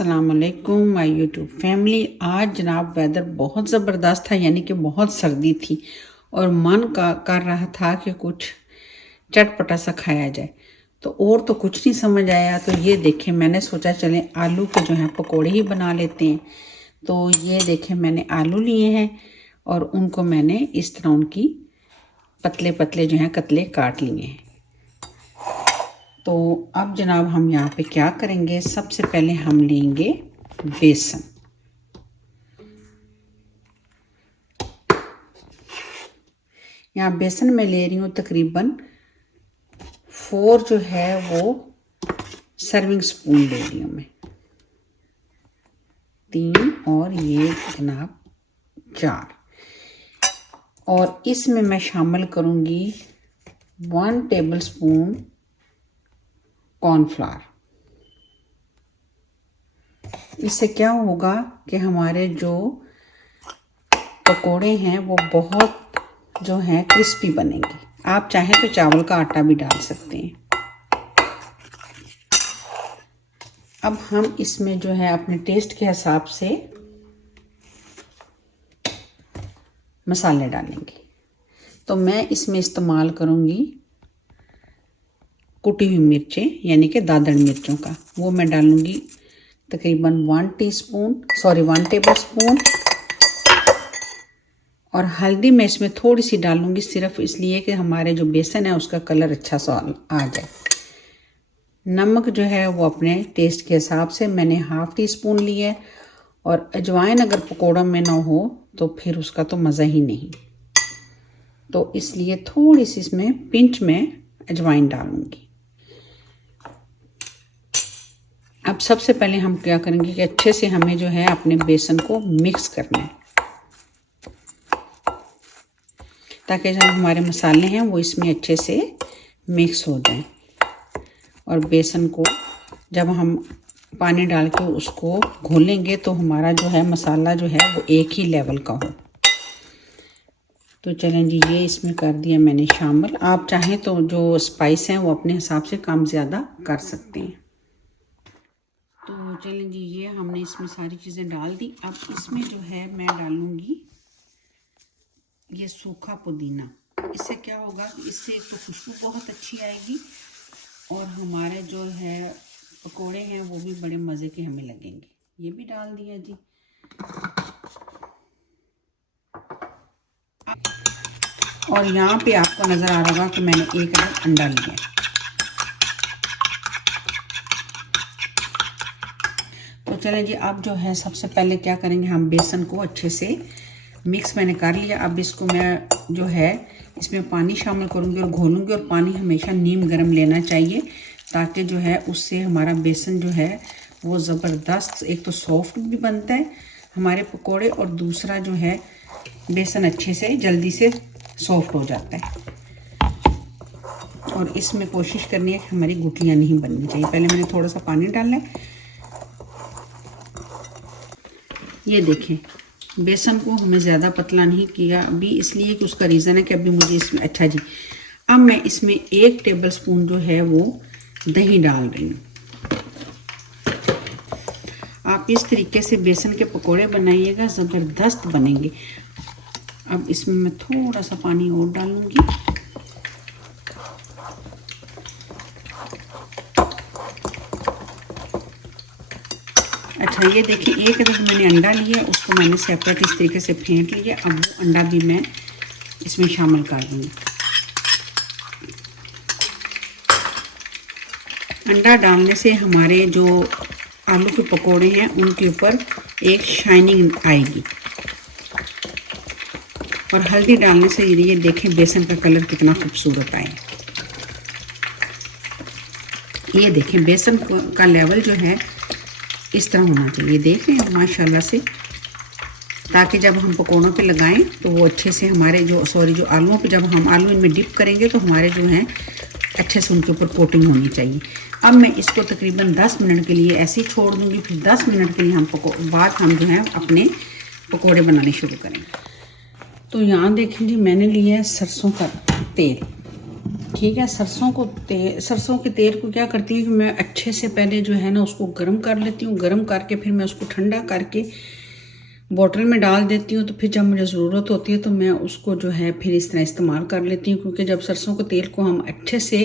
अस्सलामुअलैकुम my YouTube family. आज जनाब वेदर बहुत ज़बरदस्त था, यानी कि बहुत सर्दी थी और मन कर रहा था कि कुछ चटपटा सा खाया जाए। तो और तो कुछ नहीं समझ आया, तो ये देखें मैंने सोचा चलें आलू के जो हैं पकोड़े ही बना लेते हैं। तो ये देखें मैंने आलू लिए हैं और उनको मैंने इस तरह उनकी पतले पतले जो हैं कतले काट लिए हैं। तो अब जनाब हम यहाँ पे क्या करेंगे, सबसे पहले हम लेंगे बेसन। यहाँ बेसन में ले रही हूँ तकरीबन 4 जो है वो सर्विंग स्पून ले रही हूँ मैं, 3 और ये जनाब 4। और इसमें मैं शामिल करूँगी 1 टेबल स्पून कॉर्नफ्लावर। इससे क्या होगा कि हमारे जो पकोड़े हैं वो बहुत जो हैं क्रिस्पी बनेंगे। आप चाहें तो चावल का आटा भी डाल सकते हैं। अब हम इसमें जो है अपने टेस्ट के हिसाब से मसाले डालेंगे। तो मैं इसमें इस्तेमाल करूँगी कुटी हुई मिर्चें, यानी कि दादड़ मिर्चों का, वो मैं डालूँगी तकरीबन 1 टेबल स्पून। और हल्दी मैं इसमें थोड़ी सी डालूँगी, सिर्फ इसलिए कि हमारे जो बेसन है उसका कलर अच्छा सा आ जाए। नमक जो है वो अपने टेस्ट के हिसाब से मैंने 1/2 टीस्पून लिया है। और अजवाइन अगर पकौड़ा में ना हो तो फिर उसका तो मज़ा ही नहीं, तो इसलिए थोड़ी सी इसमें पिंच में अजवाइन डालूँगी। अब सबसे पहले हम क्या करेंगे कि अच्छे से हमें जो है अपने बेसन को मिक्स करना है, ताकि जो हमारे मसाले हैं वो इसमें अच्छे से मिक्स हो जाएं। और बेसन को जब हम पानी डाल के उसको घोलेंगे तो हमारा जो है मसाला जो है वो एक ही लेवल का हो। तो चलें जी, ये इसमें कर दिया मैंने शामिल। आप चाहें तो जो स्पाइस हैं वो अपने हिसाब से कम ज़्यादा कर सकते हैं। तो चलें जी, ये हमने इसमें सारी चीज़ें डाल दी। अब इसमें जो है मैं डालूँगी ये सूखा पुदीना। इससे क्या होगा कि इससे एक तो खुशबू बहुत अच्छी आएगी और हमारे जो है पकोड़े हैं वो भी बड़े मज़े के हमें लगेंगे। ये भी डाल दिया जी। और यहाँ पे आपको नज़र आ रहा होगा कि मैंने 1 अंडा लिया है। तो चलें जी, अब जो है सबसे पहले क्या करेंगे, हम बेसन को अच्छे से मिक्स मैंने कर लिया। अब इसको मैं जो है इसमें पानी शामिल करूँगी और घोलूँगी। और पानी हमेशा नीम गर्म लेना चाहिए, ताकि जो है उससे हमारा बेसन जो है वो ज़बरदस्त, एक तो सॉफ्ट भी बनता है हमारे पकोड़े, और दूसरा जो है बेसन अच्छे से जल्दी से सॉफ्ट हो जाता है। और इसमें कोशिश करनी है कि हमारी गुठलियाँ नहीं बननी चाहिए। पहले मैंने थोड़ा सा पानी डालना है। ये देखें, बेसन को हमें ज़्यादा पतला नहीं किया अभी, इसलिए कि उसका रीज़न है कि अभी मुझे इसमें अच्छा जी। अब मैं इसमें 1 टेबल स्पून जो है वो दही डाल रही हूँ। आप इस तरीके से बेसन के पकोड़े बनाइएगा, ज़बरदस्त बनेंगे। अब इसमें मैं थोड़ा सा पानी और डालूँगी। अच्छा, ये देखिए, 1 अदद मैंने अंडा लिया, उसको मैंने सेपरेट इस तरीके से फेंट लिया। अब वो अंडा भी मैं इसमें शामिल कर दूँगी। अंडा डालने से हमारे जो आलू के पकोड़े हैं उनके ऊपर एक शाइनिंग आएगी। और हल्दी डालने से ये देखें बेसन का कलर कितना खूबसूरत आया। ये देखें बेसन का लेवल जो है इस तरह होना चाहिए, देख रहे हैं माशाल्लाह से, ताकि जब हम पकौड़ों पे लगाएं तो वो अच्छे से हमारे जो आलूओं पे जब हम आलू इनमें डिप करेंगे तो हमारे जो हैं अच्छे से उनके ऊपर कोटिंग होनी चाहिए। अब मैं इसको तकरीबन 10 मिनट के लिए ऐसे ही छोड़ दूँगी। फिर 10 मिनट के लिए बाद हम जो है अपने पकोड़े बनाने शुरू करेंगे। तो यहाँ देखें जी, मैंने लिया है सरसों का तेल। ठीक है। सरसों के तेल को क्या करती हूँ कि मैं अच्छे से पहले जो है ना उसको गर्म कर लेती हूँ। गर्म करके फिर मैं उसको ठंडा करके बॉटल में डाल देती हूँ। तो फिर जब मुझे ज़रूरत होती है तो मैं उसको जो है फिर इस तरह इस्तेमाल कर लेती हूँ। क्योंकि जब सरसों के तेल को हम अच्छे से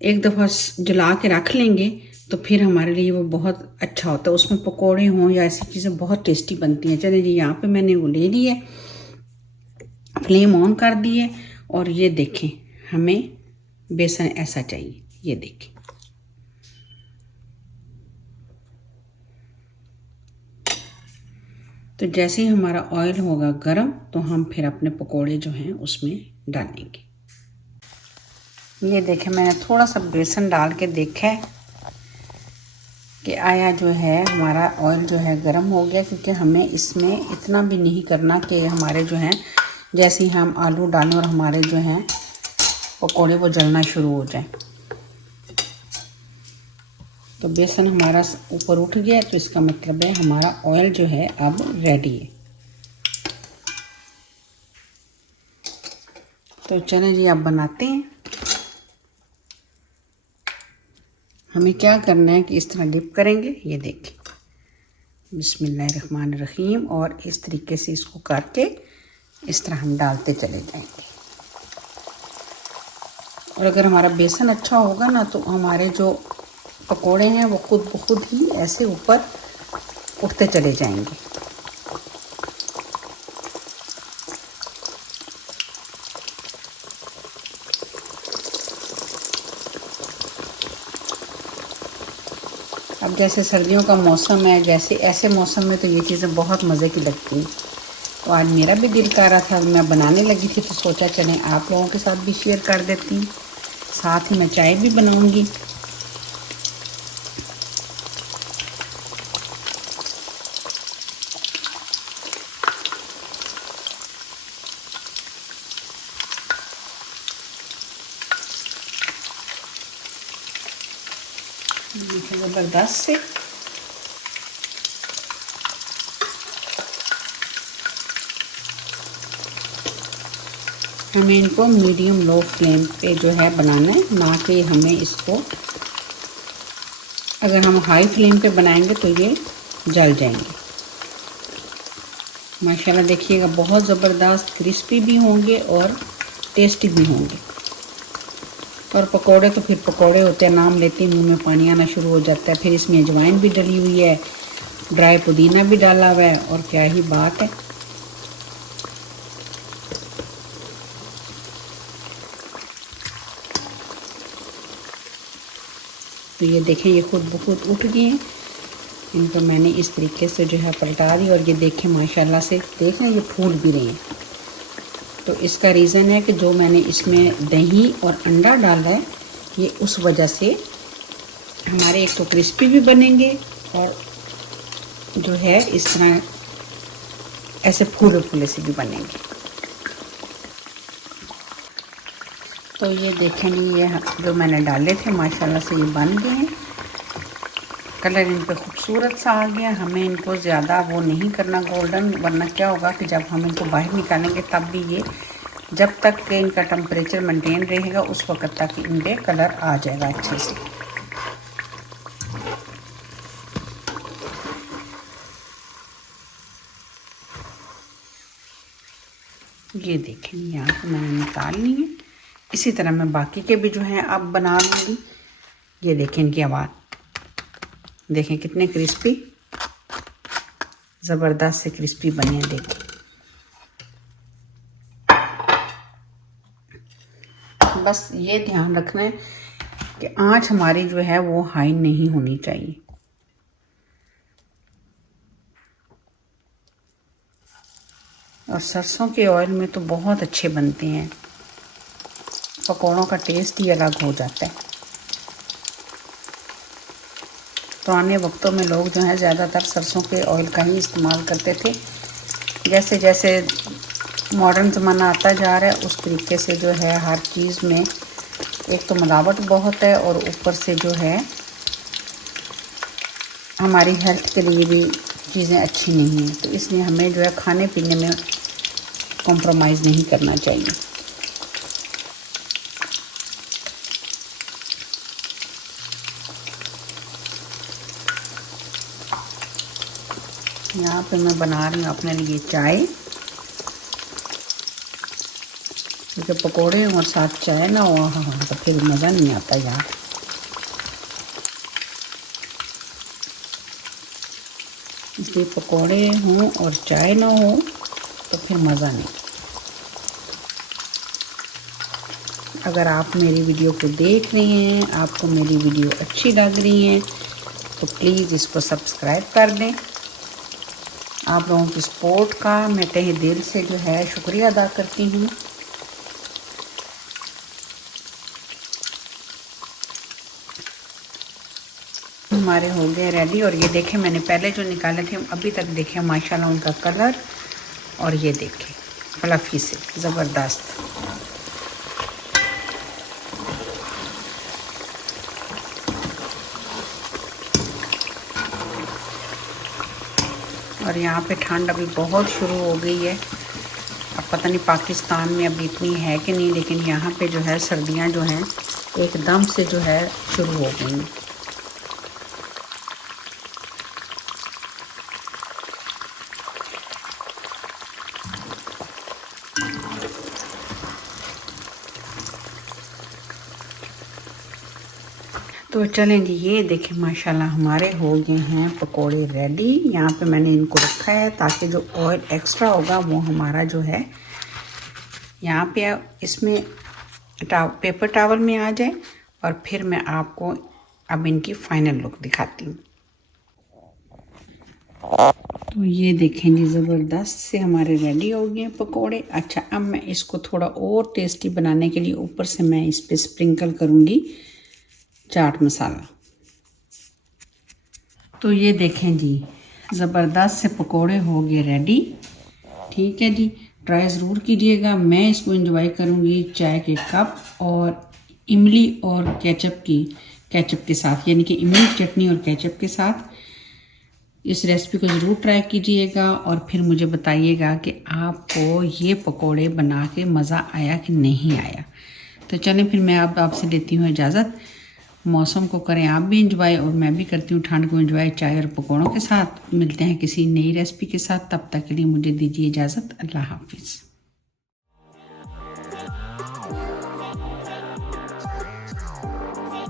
एक दफ़ा जला के रख लेंगे तो फिर हमारे लिए वो बहुत अच्छा होता है। उसमें पकोड़े हों या ऐसी चीज़ें बहुत टेस्टी बनती हैं। चलिए जी, यहाँ पे मैंने वो ले लिए, फ्लेम ऑन कर दिए और ये देखें हमें बेसन ऐसा चाहिए। ये देखें, तो जैसे ही हमारा ऑयल होगा गरम तो हम फिर अपने पकोड़े जो हैं उसमें डालेंगे। ये देखें, मैंने थोड़ा सा बेसन डाल के देखा है कि आया जो है हमारा ऑयल जो है गरम हो गया। क्योंकि हमें इसमें इतना भी नहीं करना कि हमारे जो हैं जैसे ही हम आलू डालें और हमारे जो हैं पकोड़े वो जलना शुरू हो जाए। तो बेसन हमारा ऊपर उठ गया तो इसका मतलब है हमारा ऑयल जो है अब रेडी है। तो चलें जी, अब बनाते हैं। हमें क्या करना है कि इस तरह डिप करेंगे। ये देखें, बिस्मिल्लाहिर्रहमानिर्रहीम, और इस तरीके से इसको करके इस तरह हम डालते चले जाएंगे। और अगर हमारा बेसन अच्छा होगा ना तो हमारे जो पकोड़े हैं वो खुद ब खुद ही ऐसे ऊपर उठते चले जाएंगे। अब जैसे सर्दियों का मौसम है, जैसे ऐसे मौसम में तो ये चीज़ें बहुत मज़े की लगती हैं। तो आज मेरा भी दिल कर रहा था, मैं बनाने लगी थी तो सोचा चलें आप लोगों के साथ भी शेयर कर देती हूँ। साथ ही मैं चाय भी बनाऊंगी। ज़बरदस्त से हमें इनको मीडियम लो फ्लेम पे जो है बनाना है, ना कि हमें इसको अगर हम हाई फ्लेम पे बनाएंगे तो ये जल जाएंगे। माशाल्लाह देखिएगा, बहुत ज़बरदस्त क्रिस्पी भी होंगे और टेस्टी भी होंगे। और पकोड़े तो फिर पकोड़े होते हैं, नाम लेते ही मुंह में पानी आना शुरू हो जाता है। फिर इसमें अजवाइन भी डली हुई है, ड्राई पुदीना भी डाला हुआ है, और क्या ही बात है। तो ये देखें, ये खुद ब खुद उठ गए हैं। इनको मैंने इस तरीके से जो है पलटा दी और ये देखें माशाल्लाह से देख रहे हैं ये फूल भी रहे हैं। तो इसका रीज़न है कि जो मैंने इसमें दही और अंडा डाला है, ये उस वजह से हमारे एक तो क्रिस्पी भी बनेंगे और जो है इस तरह ऐसे फूले फूले से भी बनेंगे। तो ये देखें, ये जो मैंने डाले थे माशाल्लाह से ये बन गए हैं। कलर इन पे खूबसूरत सा आ गया। हमें इनको ज़्यादा वो नहीं करना गोल्डन, वरना क्या होगा कि जब हम इनको बाहर निकालेंगे तब भी ये जब तक कि इनका टेम्परेचर मेंटेन रहेगा उस वक्त तक इनके कलर आ जाएगा अच्छे से। ये देखें, यहाँ पे मैंने निकाल ली है। इसी तरह मैं बाकी के भी जो हैं अब बना लूँगी। ये देखें इनकी आवाज़, देखें कितने क्रिस्पी, ज़बरदस्त से क्रिस्पी बने हैं। देखें, बस ये ध्यान रखना है कि आंच हमारी जो है वो हाई नहीं होनी चाहिए। और सरसों के ऑयल में तो बहुत अच्छे बनते हैं, पकौड़ों का टेस्ट ही अलग हो जाता है। पुराने वक्तों में लोग जो है ज़्यादातर सरसों के ऑयल का ही इस्तेमाल करते थे। जैसे जैसे मॉडर्न ज़माना आता जा रहा है उस तरीके से जो है हर चीज़ में एक तो मिलावट बहुत है और ऊपर से जो है हमारी हेल्थ के लिए भी चीज़ें अच्छी नहीं हैं। तो इसलिए हमें जो है खाने पीने में कॉम्प्रोमाइज़ नहीं करना चाहिए। यहाँ पे मैं बना रही हूँ अपने लिए चाय, क्योंकि पकोड़े और साथ चाय ना हो तो फिर मज़ा नहीं आता यार। इसलिए पकोड़े हों और चाय ना हो तो फिर मज़ा नहीं। अगर आप मेरी वीडियो को देख रहे हैं, आपको मेरी वीडियो अच्छी लग रही है, तो प्लीज़ इसको सब्सक्राइब कर दें। आप लोगों की सपोर्ट का मैं तहे दिल से जो है शुक्रिया अदा करती हूँ। हमारे हो गए रेडी, और ये देखें मैंने पहले जो निकाले थे अभी तक देखें माशाल्लाह उनका कलर, और ये देखें फ्लफी से ज़बरदस्त। और यहाँ पे ठंड अभी बहुत शुरू हो गई है। अब पता नहीं पाकिस्तान में अभी इतनी है कि नहीं, लेकिन यहाँ पे जो है सर्दियाँ जो हैं एकदम से जो है शुरू हो गई हैं। तो चलें जी, ये देखें माशाल्लाह हमारे हो गए हैं पकोड़े रेडी। यहाँ पे मैंने इनको रखा है ताकि जो ऑयल एक्स्ट्रा होगा वो हमारा जो है यहाँ पे इसमें पेपर टॉवल में आ जाए, और फिर मैं आपको अब इनकी फाइनल लुक दिखाती हूँ। तो ये देखें जी, ज़बरदस्त से हमारे रेडी हो गए हैं पकोड़े। अच्छा, अब मैं इसको थोड़ा और टेस्टी बनाने के लिए ऊपर से मैं इस पर स्प्रिंकल करूँगी चाट मसाला। तो ये देखें जी, ज़बरदस्त से पकोड़े हो गए रेडी। ठीक है जी, ट्राई ज़रूर कीजिएगा। मैं इसको एंजॉय करूँगी चाय के कप और इमली और केचप के साथ, यानी कि इमली चटनी और केचप के साथ। इस रेसिपी को ज़रूर ट्राई कीजिएगा और फिर मुझे बताइएगा कि आपको ये पकोड़े बना के मज़ा आया कि नहीं आया। तो चलें फिर मैं आपसे लेती हूँ इजाज़त। मौसम को करें आप भी एंजॉय, और मैं भी करती हूँ ठंड को एंजॉय चाय और पकौड़ों के साथ। मिलते हैं किसी नई रेसिपी के साथ, तब तक के लिए मुझे दीजिए इजाज़त। अल्लाह हाफिज़।